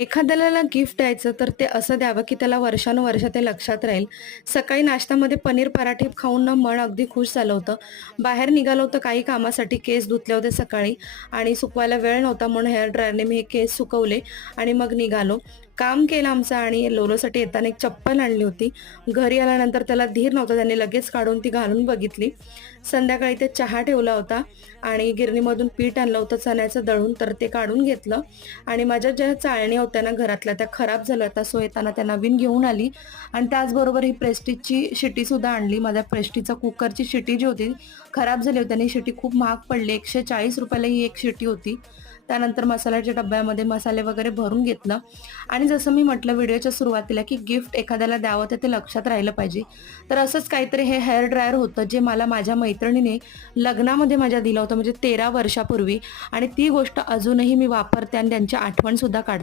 एखाद्याला गिफ्ट द्यायचं तर ते असं द्यावं, की त्याला वर्षानुवर्ष ते लक्षात राहील. सकाळी नाश्त्यामध्ये पनीर पराठे खाऊन ना मन अगदी खुश झालं होतं. बाहेर निघालो होतो काही कामासाठी, केस धुतले होते सकाळी आणि सुकवायला वेळ नव्हता म्हणून हेअर ड्रायरने मी हे केस सुकवले आणि मग निघालो. काम केलं आमचं आणि लोलोसाठी येताना एक चप्पल आणली होती. घरी आल्यानंतर त्याला धीर नव्हता, त्याने लगेच काढून ती घालून बघितली. संध्याकाळी ते चहा ठेवला होता आणि गिरणीमधून पीठ आणलं होतं चण्याचं दळून, तर ते काढून घेतलं आणि माझ्या ज्या चाळण्या होत्या ना घरातल्या त्या खराब झाल्या होत्या. सो येताना त्या नवीन घेऊन आली आणि त्याचबरोबर ही प्रेस्टिजची शिटीसुद्धा आणली. माझ्या प्रेस्टिजचा कुकरची शिटी जी होती खराब झाली होती आणि शिटी खूप महाग पडली. ₹140 ला ही एक शिटी होती. त्यानंतर मसाल्याच्या डब्यामध्ये मसाले वगैरे भरून घेतलं आणि जसं मी म्हटलं व्हिडिओच्या सुरुवातीला, की गिफ्ट एखाद्याला द्यावं तर ते लक्षात राहिलं पाहिजे. तर असंच काहीतरी हे हेअर ड्रायर होतं, जे मला माझ्या मैत्रिणीने लग्नामध्ये माझ्या दिलं होतं, म्हणजे 13 वर्षापूर्वी आणि ती गोष्ट अजूनही मी वापरते आणि त्यांची आठवणसुद्धा काढते.